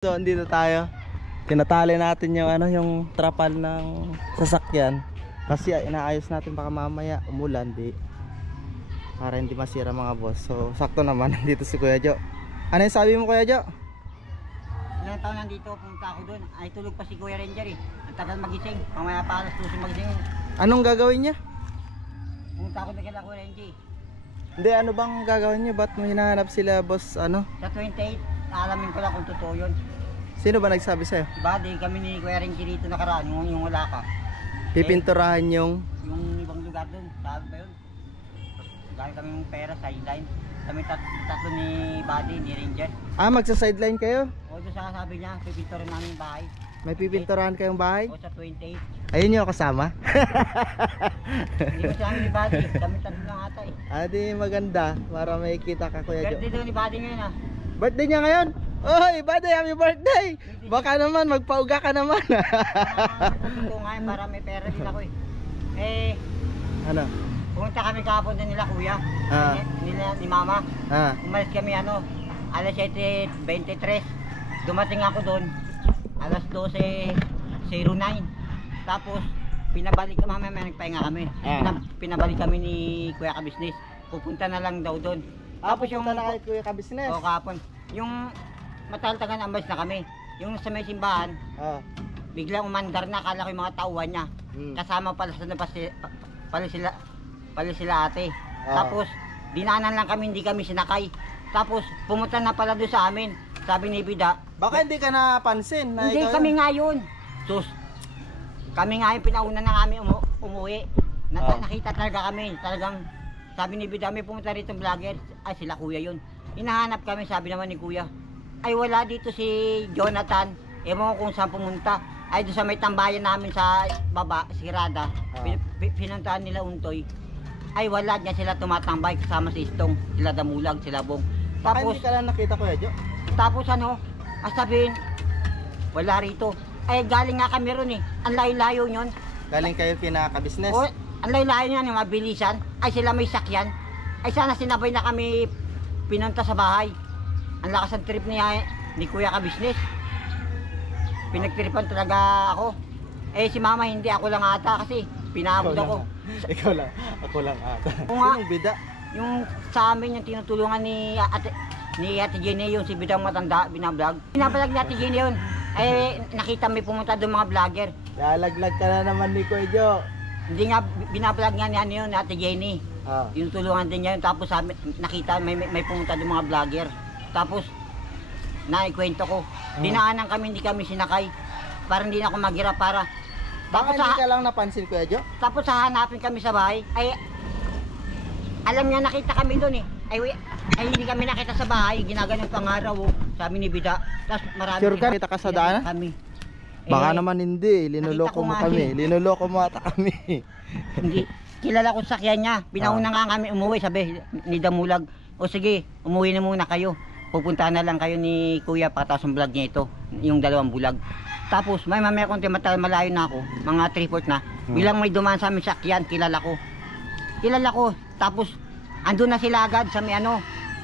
So, andito tayo. Tinatali natin yung yung trapal ng sasakyan kasi inaayos natin baka mamaya umulan para hindi masira mga boss. So, sakto naman nandito si Kuya Jo. Ano yung sabi mo, Kuya Jo? Ilang taon nandito, pumunta ako doon. Ay tulog pa si Kuya Ranger eh. Ang tagal magising. Mamaya pa alas 12 magising. Anong gagawin niya? Pumunta ako na kila Kuya Ranger. Hindi, ano bang gagawin niya? Ba't mo hinahanap sila, boss? Ano? Sa 28, alamin ko lang kung totoo yun. Sino ba nagsabi sa'yo? Diba, di kami ni Kuya Ranger dito nakaraan, yung wala ka. Pipinturahan yung... Yung ibang lugar doon, saan ba yun? Galing kami yung pera, sideline. Kami tatlo ni Buddy, ni Ranger. Ah, magsa-sideline kayo? O doon sa sabi niya, pipinturin namin yung bahay. May pipinturahan kayong bahay? O sa 28. Ayun yung kasama? Hindi ko sabi ni Buddy, kami tatlo lang ata eh. Ah, di maganda para may kita ka, Kuya Jo. Birthday doon ni Buddy ngayon ah. Birthday niya ngayon? Oy, Buddy, happy birthday! Baka naman, magpauga ka naman. Ito nga para may pera din ako eh. Ano? Pumunta kami kahapon din nila kuya. Ah. Ni mama. Ah, Umalis kami alas 7:23. Dumating ako doon alas 12:09. Tapos pinabalik mamaya may nagpahinga kami. Pinabalik kami ni Kuya Ka Business. Pupunta na lang daw doon. tapos yung na kay Kuya Ka Business. O kahapon. Yung mataltagan ambas na kami. Yung sa may simbahan, Ah. biglang umandar na, akala ko yung mga tauhan niya. Kasama pala sa labas pala sila ate. Tapos dinaanan lang kami, hindi kami sinakay. Tapos pumunta na pala doon sa amin. Sabi ni Bida, Baka hindi ka napansin na hindi ikaw kami yun. nga yun. Sus, kami nga yung pinauna na kami umuwi. Nakita talaga kami. Talagang sabi ni Bida, may pumunta rito vlogger. Ay sila kuya yun. Hinahanap kami, sabi naman ni kuya. Ay wala dito si Jonathan. Ewan ko kung saan pumunta. Ay doon sa may tambayan namin sa baba, si Rada. Pinuntahan nila Untoy. Ay wala niya sila tumatambay kasama si Istong, sila Damulag, sila Bong. Baka Tapos hindi ka lang nakita, Kuya Jo. sabihin, wala rito. Ay galing nga kami ron eh. Ang layo-layo nyon. Galing kayo kina Ka Business. O, ang layo-layo nyon, yung mabilisan. Ay sila may sakyan. Ay sana sinabay na kami pinunta sa bahay. Ang lakas ng trip ni Kuya Ka Business. Pinagtripan talaga ako. Eh si Mama hindi, ako lang ata kasi pinabot ako. Ikaw lang. Ako lang ata. Oo nga. Sinong Bida? Yung sa amin yung tinutulungan ni Ate Jenny, yung si Bidang matanda, binablog. Binablog ni Ate Jenny yun. Eh nakita may pumunta doon mga vlogger. Lalaglag ka na naman ni Kuya Jo. Hindi nga binablog nga ni yun, ni Ate Jenny. Yung tulungan din niya yun. Tapos sabi, nakita may pumunta doon mga vlogger. Tapos naikwento ko. Dinaanan kami, hindi kami sinakay. Para hindi na ako maghirap para. Baka hindi ka lang napansin, Kuya Jo. Tapos hahanapin kami sa bahay. Ay alam niya nakita kami doon eh. Ay hindi kami nakita sa bahay. Ginaganong pangaraw. Sabi ni Bida. Tapos marami. Sure ka? Kita ka sa daanan? Kami. Baka naman hindi. Linuloko nakita ko mo nga kami. eh. Linuloko mo ata kami. Hindi. Kilala ko sakyan niya. Pinauna nga kami umuwi. Sabi ni Damulag. O sige, umuwi na muna kayo. Pupuntahan na lang kayo ni Kuya pagkatapos ng vlog niya ito. Yung dalawang bulag. Tapos may mamaya konti malayo na ako. Mga 3/4 na. Bilang may dumaan sa amin sakyan. Kilala ko. Tapos andun na sila agad sa may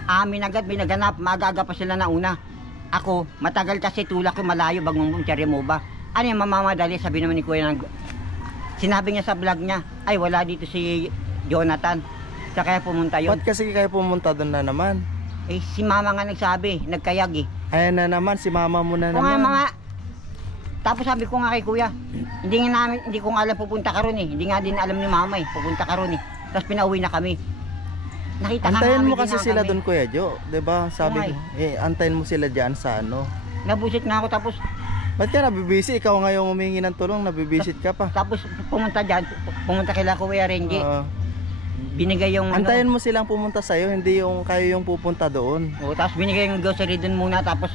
amin agad binaganap. Magaga pa sila na una. Ako, matagal kasi tulak ko malayo bagong mo ba? Ano yung mamamadali? Sabi naman ni Kuya. Sinabi niya sa vlog niya, ay wala dito si Jonathan. Kaya pumunta yun. Ba't kasi kayo pumunta doon na naman? Eh si Mama nga nagsabi, nagkayag eh. Ayan na naman, si Mama mo na Kung nga naman. mga tapos sabi ko nga kay Kuya, hindi ko nga alam pupunta ka ron eh. Hindi nga din alam ni Mama eh, pupunta ka ron eh. Tapos pinauwi na kami. Nakita Antayin namin mo kasi sila kami. doon, Kuya Jo, 'di ba? Sabi ko, antayin mo sila diyan sa Nabusit na ako tapos Ba't ka nabibisi? Ikaw nga yung humingi ng tulong, nabibisit ka pa. Tapos pumunta kila Kuya Renji. Binigay yung antayin mo silang pumunta sa'yo, hindi yung kayo yung pupunta doon. Tapos binigay yung grocery doon muna tapos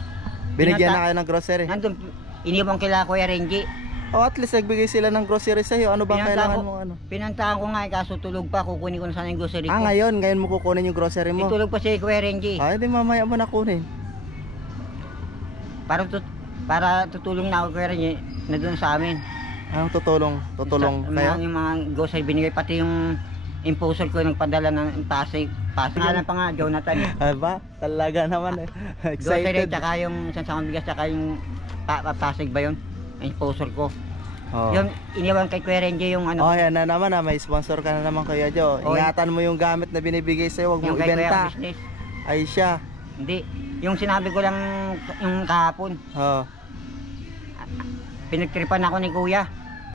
binigyan na kayo ng grocery. Nandun, iniwan kila Kuya Renji. At least nagbigay sila ng grocery sa'yo. Ano bang kailangan mo? Pinuntahan ko nga kaso tulog pa, kukunin ko na sana yung grocery ko. Ngayon mo kukunin yung grocery mo. Tulog pa si Kuya Renji. Hindi mamaya mo na kunin. Para tutulong na ako Kuya Renji na doon sa amin. Tutulong kayo? Yung mga grocery binigay pati yung imposter ko nagpadala ng Pasig. Pangalan pa nga, Jonathan eh. Aba, talaga naman eh. Grocery, Excited. tsaka yung sansang bigas, tsaka yung Pasig ba yun? Imposter ko. Oh. Yung iniwan kay Kuya Renji yung ano. Oh, yan na naman may sponsor ka na naman Kuya Joe. Oh, Ingatan mo yung gamit na binibigay sa'yo, huwag mo Yung kay Kuya ibenta. Business. Ay siya. Hindi. Yung sinabi ko lang yung kahapon. Oh. Pinagtripan ako ni Kuya.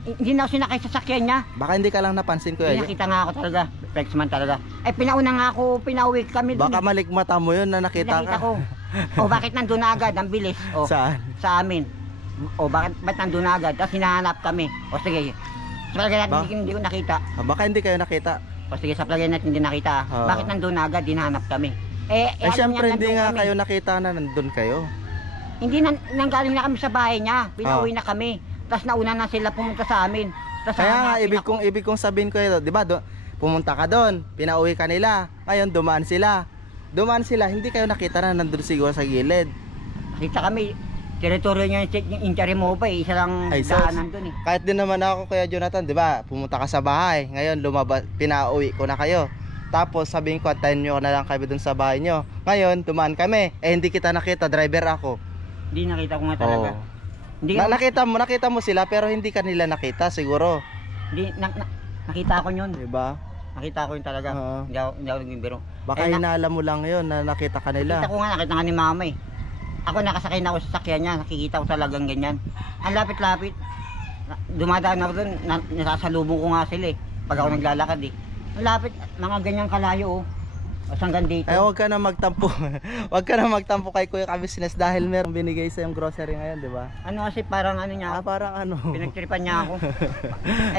Hindi na ako sinakay sa sakyan niya. Baka hindi ka lang napansin Kuya Joe. Pinakita nga ako talaga. Flexman talaga. Ay pinauna nga ako, pinauwi kami dun. Baka malikmata mo yun na nakita Nakita ka. ko. O bakit nandun na agad? Ang bilis. O, Saan? sa amin. O ba't nandun na agad? Tapos hinahanap kami. O sige. Sa palagay natin hindi ko nakita. Baka hindi kayo nakita. O sige, sa palagay natin hindi nakita. Oo. Bakit nandun na agad? Hinahanap kami. Eh alam syempre niya, hindi nandun nga kami. kayo nakita na nandun kayo. Hindi nanggaling na kami sa bahay niya. Pinauwi na kami. Tapos nauna na sila pumunta sa amin. Tapos Kaya nga hahanapin ako. ibig kong sabihin ko ito, 'di ba? Pumunta ka doon, pinauwi ka nila. Ngayon dumaan sila. Dumaan sila, hindi kayo nakita na nandun siguro sa gilid. Nakita kami. Teritoryo niya yung Inchari mo pa eh. Isa lang Ay, sus. daanan dun eh. Kahit din naman ako Kuya Jonathan, 'di ba? Pumunta ka sa bahay. Ngayon lumabas, pinauwi ko na kayo. Tapos sabihin ko, antayin nyo na lang kami doon sa bahay nyo. Ngayon, dumaan kami. Eh hindi kita nakita, driver ako. Hindi nakita ko nga talaga. Oh. Hindi ko Nakita mo sila pero hindi ka nila nakita siguro. Hindi, nakita ko yun. 'Di ba? Nakita ko yun talaga. Oo. Hindi ako nagbibiro. Baka Eh, hinala mo lang 'yon na nakita ka nila. Nakita ko nga, nakita nga ni mama eh. Ako nakasakay na ako sa sakyan niya, nakikita ko talagang ganyan. Ang lapit-lapit. Dumadaan ako doon, nasasalubong ko nga sila eh. Pag ako naglalakad eh. Ang lapit, mga ganyan kalayo oh. Tapos hanggang dito. Ay, huwag ka na magtampo. Huwag ka na magtampo kay Kuya Ka-Business dahil meron binigay sa yung grocery ngayon, 'di ba? Ano kasi parang ano niya, Parang ano. pinagtripan niya ako.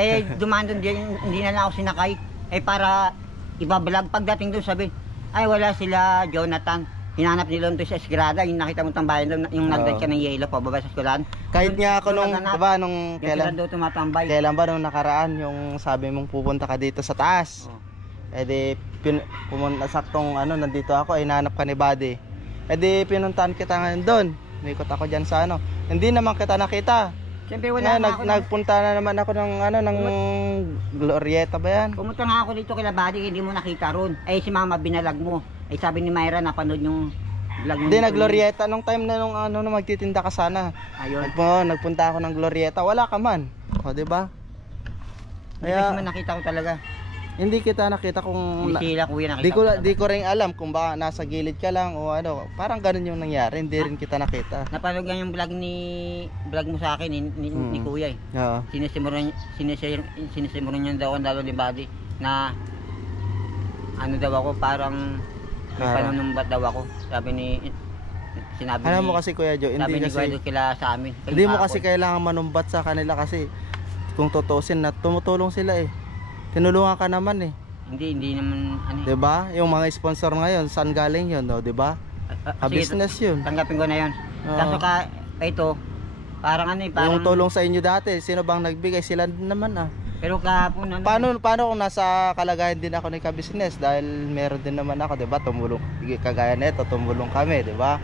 Eh dumaan doon, hindi na lang ako sinakay. Eh para ibablog pagdating doon sabi, ay wala sila Jonathan. Hinanap nila doon sa eskrada, yung nakita mo tambayan doon, yung nagdad ka ng yelo pa baba sa eskwelahan. Kahit Doon- nga ako doon nung, naghanap. 'di ba, nung Kailan daw tumatambay. kailan ba nung nakaraan yung sabi mong pupunta ka dito sa taas. Oh. Eh di pumunta saktong nandito ako ay hinanap ka ni Buddy. Eh di pinuntahan kita ngayon doon. Umikot ako diyan sa Hindi naman kita nakita. Siyempre wala Ngayon, nga ako. nagpunta na naman ako ng Glorieta ba yan? Pumunta nga ako dito kay Labadi, hindi mo nakita ron. Eh si Mama binalag mo. Eh sabi ni Myra napanood yung vlog mo. Hindi, nag-Glorieta nung time na nung magtitinda ka sana. Ayun. Nagpunta ako ng Glorieta, wala ka man. O, di ba? Hindi kasi man nakita ko talaga. Hindi kita nakita kung Hindi sila kuya nakita ko talaga. di ko rin alam kung baka nasa gilid ka lang o parang ganun yung nangyari, hindi rin kita nakita. Napanood nga yung vlog mo sa akin ni kuya eh. Oo. Sinisimulan niya daw ang dalo ni Buddy na ano daw ako parang may panunumbat daw ako. Sinabi Alam mo kasi Kuya Joe, sabi hindi ni Kuya kasi doon kila sa amin. hindi mo kasi kailangan manumbat sa kanila kasi kung tutusin na tumutulong sila eh. Tinulungan ka naman eh. Hindi naman ano. 'Di ba? Yung mga sponsor ngayon, saan galing 'yun, no, 'di ba? Business 'yun. Tanggapin ko na 'yon. Oo. Kaso ito parang ano eh, parang Yung tulong sa inyo dati, sino bang nagbigay? Sila naman ah. pero kahapon ano. Paano kung nasa kalagayan din ako ni Ka-Business dahil meron din naman ako, 'di ba? Tumulong kagaya nito, tumulong kami, 'di ba?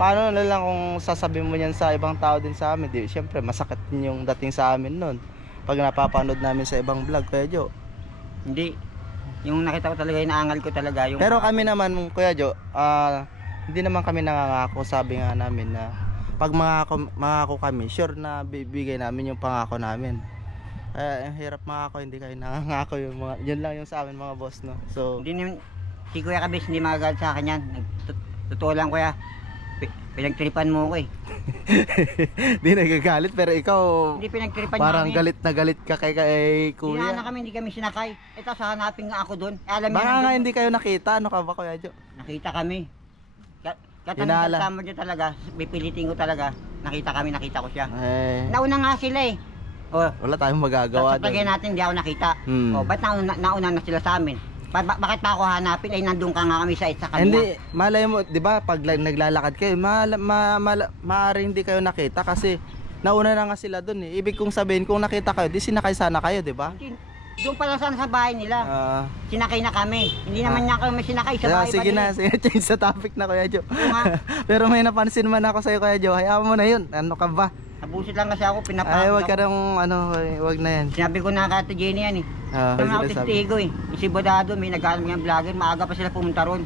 Paano na lang kung sasabihin mo niyan sa ibang tao din sa amin? Di, syempre masakit din yung dating sa amin noon. Pag napapanood namin sa ibang vlog, Kuya Joe. Hindi. Yung nakita ko talaga, inaangal ko talaga yung Pero kami naman, Kuya Joe, hindi naman kami nangangako. Sabi nga namin na pag mangako kami, sure na bibigay namin yung pangako namin. Ang hirap mangako, hindi kayo nangangako yung mga, yun lang yung sa amin mga boss, no. So, hindi naman si Kuya Kabis hindi magagalit sa akin yan. Totoo lang Kuya. Pinagtripan mo ko eh. di nagagalit pero ikaw Hindi pinagtripan niya parang kami. galit na galit ka kay Kuya. Kuya. Hindi kami sinakay. Ito sa hanapin nga ako doon. Alam niya Baka nga nandun. hindi kayo nakita, ano ka ba Kuya Joe? Nakita kami. Hinala. Katanong kasama niya talaga. Pipilitin ko talaga. Nakita ko siya. Eh, Nauna nga sila eh. O, wala tayong magagawa sa plagay doon. natin hindi ako nakita. Hmm. O, ba't nauna na sila sa amin? Bakit pa ako hanapin? Ay, nandun ka nga kami sa kanila. Hindi, malay mo, 'di ba, pag naglalakad kayo, maaring hindi kayo nakita kasi nauna na nga sila doon eh. Ibig kong sabihin, kung nakita kayo, di sinakay sana kayo, 'di ba? Doon pala sana sa bahay nila. Sinakay na kami. Hindi naman niya kami sinakay sa bahay sige pa na, din. sige, change sa topic na Kuya Joe. Oo nga. Pero may napansin man ako sa'yo Kuya Joe, hayaan mo na yun. Ano ka ba? Nabusit lang kasi ako, pinapakot Ay, wag ka ako. nang ano, wag na yan. Sinabi ko na kay Ate Jenny yan eh. Ah, Yung mga sinasabi. testigo eh. Yung si Bodado, may nagkaroon ng vlogger, maaga pa sila pumunta ron.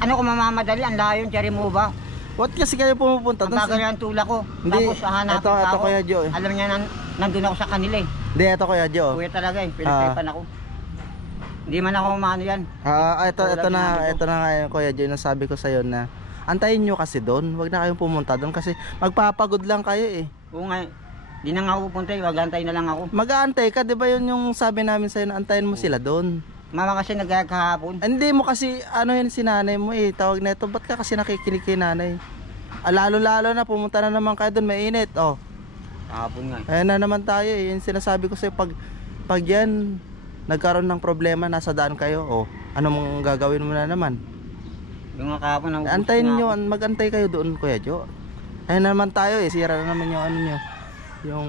Ano kung mamamadali, ang layo yung cherry mo ba? What kasi kayo pumupunta Ang doon? bagal ng tula ko. Hindi, Tapos hahanapin ito pa ako. Kuya Joe eh. Alam niya, nandun ako sa kanila eh. Hindi, ito Kuya Joe. Kuya talaga eh, pinagtripan ako. Hindi man ako umano yan. Ito na nga yung Kuya Joe, nasabi ko sa'yo na antayin nyo kasi doon. Huwag na kayong pumunta doon kasi magpapagod lang kayo eh. Oo nga, di na nga ako pupunta eh, wagantay na lang ako. Mag-aantay ka, di ba yun yung sabi namin sa'yo na antayin mo sila doon? Mama kasi nagayag kahapon. Hindi mo kasi, ano yun si nanay mo eh, tawag na ito, ba't ka kasi nakikinig kay nanay? Lalo-lalo na, pumunta na naman kayo doon, mainit, oh. Kahapon nga eh. Ayan na naman tayo eh, yung sinasabi ko sa'yo, pag yan, nagkaroon ng problema, nasa daan kayo, oh, anong gagawin mo na naman? Yung nga kahapon, Antayin nyo, mag-antay kayo doon Kuya Joe. Ayan na naman tayo eh, sira na naman yung ano nyo, yung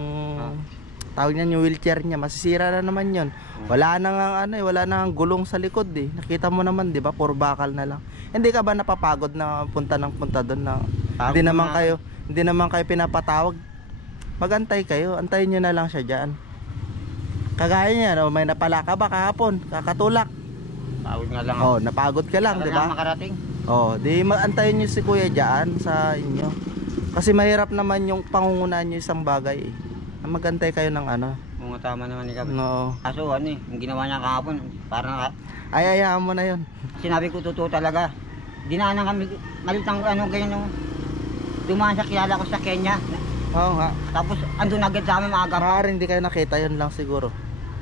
tawag niyan yung wheelchair niya, masisira na naman yon. Wala na nga ano eh, wala na nga gulong sa likod eh. Nakita mo naman 'di ba, puro bakal na lang. Hindi ka ba napapagod na punta doon na hindi naman kayo pinapatawag? Magantay kayo, antayin niyo na lang siya diyan. Kagaya niya, no, may napala ka ba kahapon? Kakatulak. Pagod nga lang ako. Oh, napagod ka lang, 'di ba? Makarating. Oh, di antayin niyo si Kuya diyan sa inyo. Kasi mahirap naman yung pangungunahan niyo isang bagay eh. Magantay kayo ng ano. Mga tama naman ni Gabi. No. Kaso ano eh, yung ginawa niya kahapon, parang Ay, hayaan mo na yon. sinabi ko totoo talaga. Dinaanan kami, malitang ano ganyan yung dumaan sa kilala ko sa Kenya. Oo nga. Tapos andun agad sa amin maaga. Maaaring hindi kayo nakita, yun lang siguro.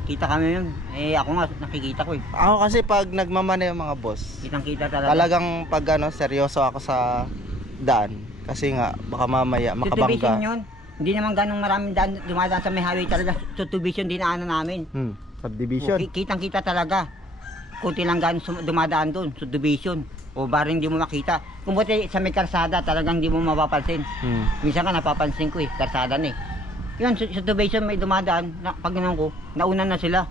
Kita kami yun. Eh ako nga nakikita ko eh. Ako kasi pag nagmamana yung mga boss, Kitang kita talaga. talagang pag ano, seryoso ako sa daan. Kasi nga, baka mamaya Subdivision makabangga. yun. Hindi naman ganong maraming dumadaan sa may highway talaga. Subdivision dinaanan namin. Subdivision. Kitang kita talaga. Kunti lang ganun dumadaan doon. Subdivision. O baring hindi mo makita. Kung buti sa may karsada talagang hindi mo mapapansin. Minsan ka napapansin ko eh. Karsada na eh. Yun, subdivision may dumadaan. Pag ganun ko, nauna na sila.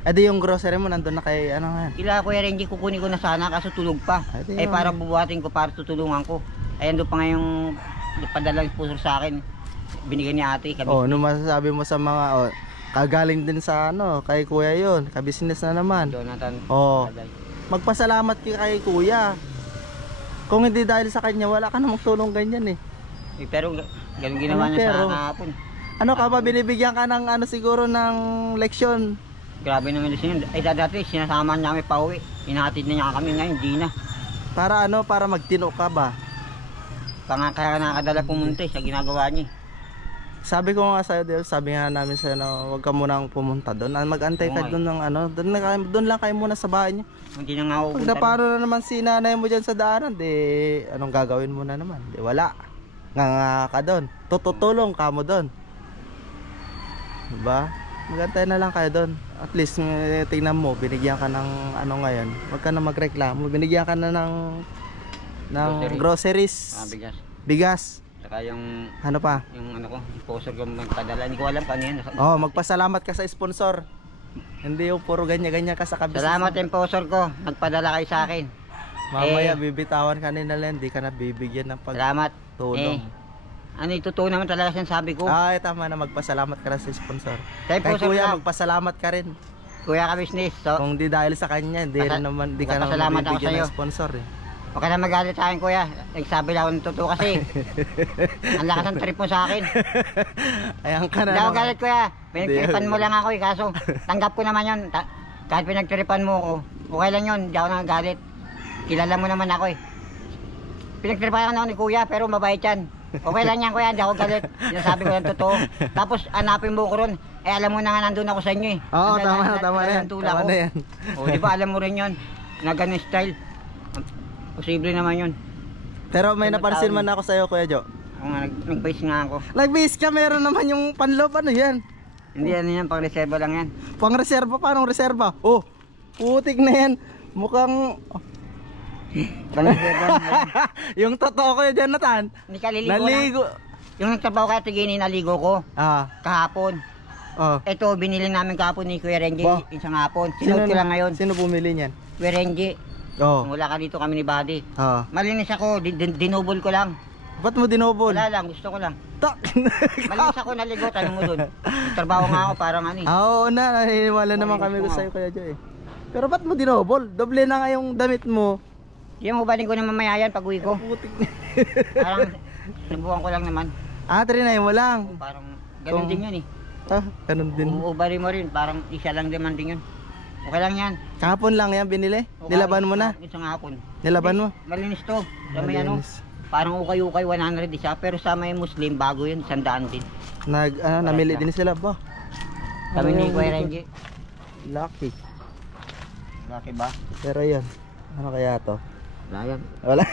Eh di yung grocery mo nandun na kay ano nga. Kila Kuya Renji kukunin ko na sana kaso tulog pa. Ay, di Eh yun. para bubuhatin ko, para tutulungan ko. Ay ando pa nga yung padala ng sponsor sa akin. Binigay ni ate. Oh, ano masasabi mo sa mga kagaling din sa ano, kay Kuya yun, ka-business na naman. Jonathan. Oh. Taday. Magpasalamat ka kay Kuya. Kung hindi dahil sa kanya, wala ka namang tulong ganyan eh. Eh, pero ganun ginawa Ano, niya pero? sa kahapon. Ano ka ba, binibigyan ka ng ano siguro ng leksyon? Grabe naman din yun. Ay dati sinasama niya kami pauwi. Inahatid na niya kami ngayon, di na. Para ano, para magtino ka ba? Kaya nakadala pumunta sa ginagawa niya. Sabi ko nga sa'yo, Del, sabi nga namin sa'yo na huwag ka munang pumunta doon. Mag-antay ka doon ng ano, doon lang kayo muna sa bahay niyo. Hindi na nga ako Pag napano na naman si nanay mo dyan sa daanan, di anong gagawin mo na naman? Di wala. Nga ka doon. Tutulong ka mo doon. Diba? Magantay na lang kayo doon. At least tingnan mo, binigyan ka ng ano ngayon. Huwag ka na magreklamo. Binigyan ka na ng groceries. bigas. Bigas. Saka yung Ano pa? ano ko, sponsor ko magpadala. Hindi ko alam paano yan. Oh, magpasalamat ka sa sponsor. Hindi yung puro ganyan-ganyan ka sa kabisnes. Salamat yung sponsor ko. Nagpadala kayo sa akin. Mamaya bibitawan ka nila lang, hindi ka na bibigyan ng Salamat. pagtulong. Ano, itutuo naman talaga sinasabi ko. Ay, tama na, magpasalamat ka na sa sponsor. Kay Kay sponsor Kuya, lang. magpasalamat ka rin. Kuya ka business. So, Kung di dahil sa kanya, di rin naman, di ka naman Magpasalamat ako bibigyan sa'yo. ng sponsor eh. huwag ka na magalit sa akin, kuya. Nagsabi lang ako ng totoo kasi. Ang lakas ng trip mo sa akin. Ayan ka na. Hindi ako naman. galit, kuya. Pinagtripan mo lang ako eh. Kaso, tanggap ko naman yun. Kahit pinagtripan mo ako, okay lang yun. Hindi ako nagagalit. Kilala mo naman ako eh. Pinagtripan ako ni kuya, pero mabait yan. Okay lang yan, kuya. Hindi ako galit. Sinasabi ko lang totoo. Tapos, hanapin mo ko ron. Eh, alam mo na nga nandun ako sa inyo eh. Oo, tama na yan. Tula Tama ko. na yan. O, di ba, alam mo rin yun. Na ganun style. Posible naman yun. Pero may Ano napansin tawag? man ako sa'yo, Kuya Jo. Ako nga, nag-base nga ako. Nag-base ka, meron naman yung panloob, ano yan? Hindi, ano yan, pang reserva lang yan. Pang reserva, paano reserva? Oh, putik na yan. Mukhang, Pang reserva lang yan. yung totoo Kuya Jonathan. Hindi ka liligo na. Naligo. Yung nagtrabaho ka tigini, naligo ko. Kahapon. Oh. Ito, binili namin kahapon ni Kuya Renji. Ba? Isang hapon. Sinuot ko lang ngayon. Sino bumili niyan? Kuya Renji. Oh. Mula ka dito kami ni Buddy. Oh. Malinis ako, dinubol ko lang. Ba't mo dinobol? Wala lang, gusto ko lang. Tak! Malinis ako naligo, tanong mo dun. Trabaho nga ako parang ano eh. Oo na, naniniwala naman kami ko sa'yo Kuya Joe eh. Pero ba't mo dinobol? Doble na nga yung damit mo. Yung hubaling ko na mamaya yan pag uwi ko. Putik. Parang nabuhan ko lang naman. Trinay mo lang. Parang ganun din yun eh. Ganun din. Ubali mo rin, parang isa lang naman din yun. Okay lang yan. Kahapon lang yan binili? Okay, Nilaban mo na? Isang hapon. Nilaban mo? Malinis to. May ano, parang ukay-ukay 100 isa. Pero sa may Muslim, bago yun, 100 din. Namili din sila ba? Kami ni Kuya Renji. Lucky. Laki ba? Pero yun, ano kaya to? Wala yan. Wala.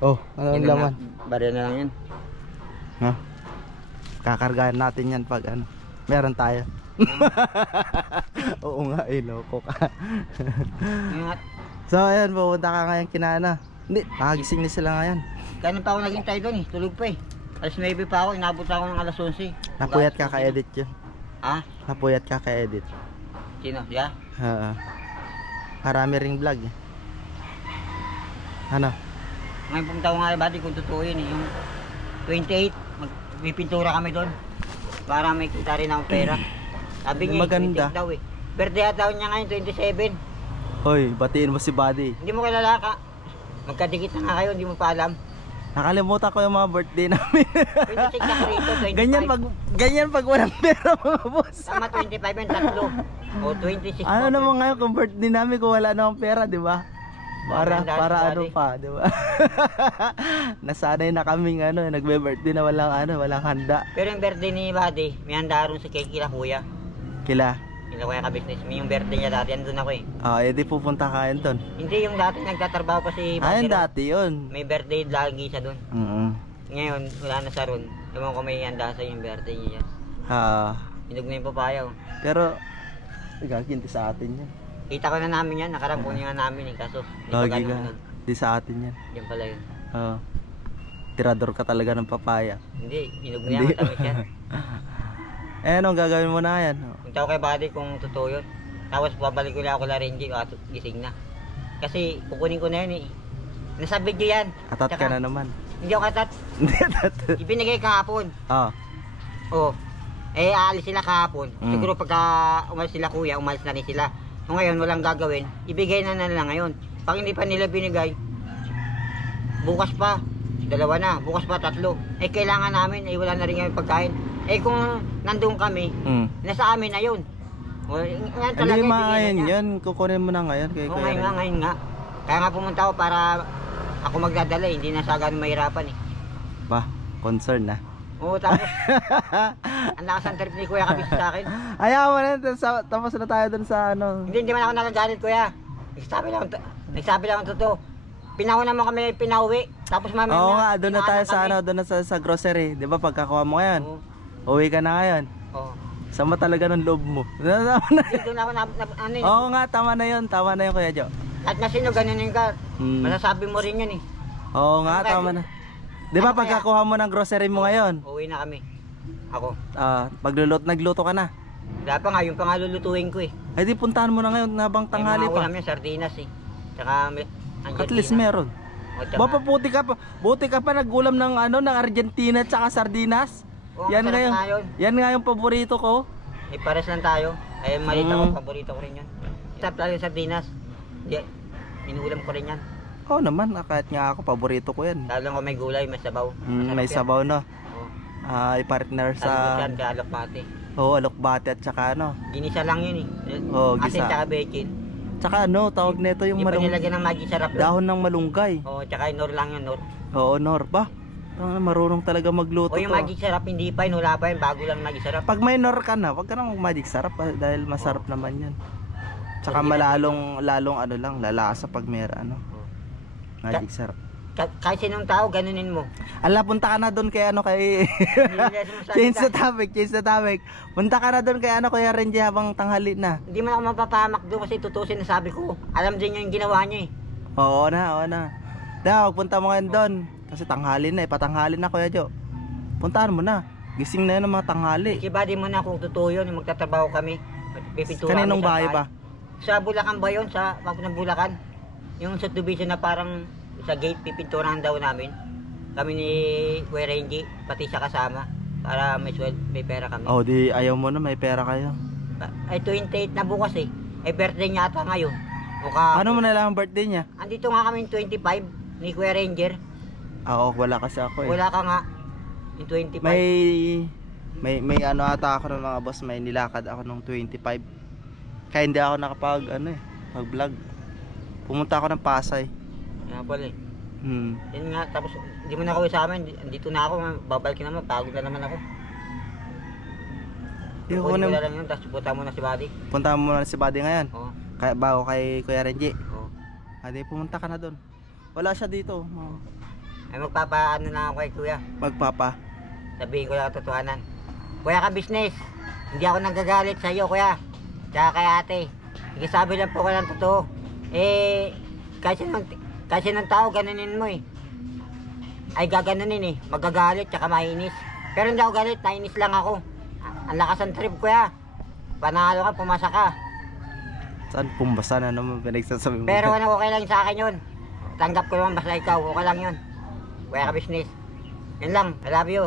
Oh, ano ang laman? Barya na lang yan. Ha? Kakargahan natin yan pag ano. Meron tayo. Oo nga, loko ka. Ingat. So ayan, pupunta ka ngayon kinana. Hindi, nakagising na sila ngayon. Ganun pa ako naghintay doon eh. Tulog pa eh. Alas 9 pa ako, inabot ako ng alas 11. Napuyat ka ka-edit yun. Ah? Napuyat ka ka-edit. Sino? Yeah? Marami ring vlog eh. Ano? Ngayon pumunta ko nga ba kung totoo yun eh. Yung 28, magpipintura kami doon. Para may kita rin akong pera. Sabi niya, Maganda. 28 daw eh. Birthday daw niya ngayon, 27. Hoy, batiin mo si Buddy. Hindi mo kilala ka. Magkadikit na nga kayo, hindi mo pa alam. Nakalimutan ko yung mga birthday namin. 26 na rito, 25. ganyan pag walang pera mga boss. Tama, 25 yung tatlo. O 26 Ano po. naman ngayon kung birthday namin kung wala namang pera, di ba? Para ano Buddy. pa, di ba? Nasanay na kaming nagbe-birthday na walang handa. Pero yung birthday ni Buddy, may handa rin sa kay kila kuya. Kila. Kila kuya ka-business. May yung birthday niya dati, andun ako eh. Edi pupunta ka yun doon. Hindi yung dati nagtatrabaho pa si Buddy. Ayun ron. dati yun. May birthday lagi siya doon. Ngayon, wala na sa ron. Ewan ko may handa sa yung birthday niya. Hinog na yung papaya. Pero, gaginti sa atin yan. Kita ko na namin yan, nakarang kunin nga namin eh. Kaso, hindi pa Gagi ganun. ka. Di sa atin yan. Yan pala yun. Tirador ka talaga ng papaya. Hindi, hinog na yan, matamis yan. Anong gagawin mo na yan? Punta ko kay Buddy kung totoo yun. Tapos babalik ko lang ako la Renji, gising na. Kasi kukunin ko na yun eh. Nasa video yan. Atat ka na naman. Hindi ako katat. Hindi atat. Ibinigay kahapon. Oh. Aalis sila kahapon. Siguro pagka umalis sila kuya, umalis na rin sila. So ngayon, walang gagawin. Ibigay na nila ngayon. Pag hindi pa nila binigay, bukas pa. 2 na. Bukas pa 3. Kailangan namin. Wala na rin kami pagkain. Kung nandun kami, nasa amin na yun. Ngayon talaga, Hindi ibigay na ngayon niya. yan. Kukunin mo na ngayon. Ngayon nga. Kaya nga pumunta ako para ako magdadala. Hindi na sa ganun mahirapan eh. Ba, concern na. Oo, tapos ang lakas ang trip ni Kuya Kabis sa akin. Ayaw mo na, tapos na tayo dun sa Hindi man ako nagagalit, Kuya. Nagsabi lang ang totoo. Pinahuna mo kami pinauwi. Tapos mamaya. Oo nga, doon na tayo sa doon na sa grocery. 'Di ba pagkakuha mo ngayon? Uwi ka na ngayon. Oo. Sama talaga ng loob mo. Tama na. Doon ako ano yun. Oo nga, tama na 'yon. Tama na 'yon, Kuya Jo. At na sino ganunin ka. Masasabi mo rin yun eh. Oo nga, tama na. 'Di ba pagkakuha mo ng grocery mo ngayon? Uwi na kami. Ako. Nagluto ka na. Wala pa nga, yung pangalulutuin ko eh. Ay di puntahan mo na ngayon habang tanghali May mga pa. ulam yan, sardinas eh. Tsaka At least meron. Bapa puti ka pa. Buti ka pa nagulam ng ng Argentina at saka sardinas. Yan nga yung paborito ko. Pares lang tayo. Maliit ako, paborito ko rin yan. Sarap tayo yung sardinas. Inuulam ko rin yan. Oo naman, kahit nga ako paborito ko yan. Lalo ko may gulay, may sabaw. May sabaw no. I-partner sa alokbate. Alokbate at saka Ginisa lang yun eh. Gisa. Asin tsaka bechin. Tsaka tawag nito yung nilagyan ng magi sarap yun. dahon ng malunggay. Tsaka nor lang yun, nor. Oo, nor ba? Marunong talaga magluto yung magic sarap, hindi pa yun, wala pa yun, bago lang magic sarap. Pag may nor ka na, wag ka nang magic sarap dahil masarap naman yan. Tsaka lalong lalasa pag may magic sarap. Kahit sinong tao, ganunin mo. Ala, punta ka na doon kay change the topic. Punta ka na doon kay Kuya Renji habang tanghali na. Hindi man ako mapapamak doon kasi tutusin na sabi ko. Alam din niya yung ginawa niya eh. Oo na. Punta mo ngayon doon. Kasi tanghali na, patanghali na Kuya Jo. Puntahan mo na. Gising na yun ng mga tanghali. Ikibadi mo na kung totoo yun, yung magtatrabaho kami. Pipintura kami Kaninong bahay ba? Sa Bulacan ba yun? Sa Pagpunang Bulacan? Yung subdivision na parang sa gate, pipinturahan daw namin. Kami ni Kuya Renji, pati siya kasama. Para may pera kami. Oh, di ayaw mo na may pera kayo. Ay 28 na bukas eh. Ay birthday niya ata ngayon. Ano mo nalaman birthday niya? Andito nga kami yung 25 ni Kuya Ranger. Oo, wala kasi ako eh. Wala ka nga. Yung 25. May ano ata ako ng mga boss, may nilakad ako nung 25. Kaya hindi ako nakapag pag-vlog. Pumunta ako ng Pasay. Kaya pala eh. Yun nga, tapos hindi mo na ako sa amin. Andito na ako, babalik naman, pagod na naman ako. Kunin ko na lang yun, tapos punta mo na si Buddy. Punta mo na si Buddy ngayon? Oo. Bago kay Kuya Renji? Oo. Hindi, pumunta ka na doon. Wala siya dito. Ay magpapaano na ako kay Kuya. Magpapa? Sabihin ko lang ang totohanan. Kuya ka business, hindi ako nanggagalit sa iyo Kuya. Tsaka kay ate. Sige, sabi lang po ko ng totoo. Kasi ng tao, ganunin mo eh. Ay gaganunin eh, magagalit tsaka mainis. Pero hindi ako galit, nainis lang ako. Ang lakas ng trip Kuya. Panalo ka, pumasa ka. Saan pumbasa na naman pinagsasabi mo? Pero okay lang sa akin yun. Tanggap ko naman basta ikaw, okay lang yun. Kuya ka business. Yun lang, I love you.